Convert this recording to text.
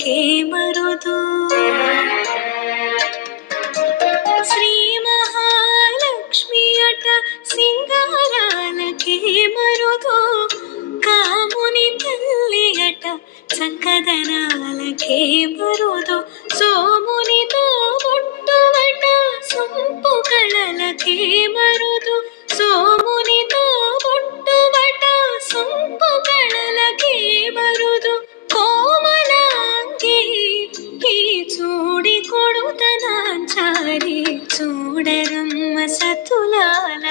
సింగారాలకే మరుదు శ్రీ మహాలక్ష్మి అట సింగారాలకే మరుదు కాముని తల్లి అట చక్కదనాలకే మరుదు సోమునితో ముట్టువట సొంపు కళలకే మరుదు సోమునితో ముట్టువట సొంపు కళలకే మరుదు కోమలాంగి ఈ చూడి కొడుతనాంచారి చూడరమ్మ సతులాల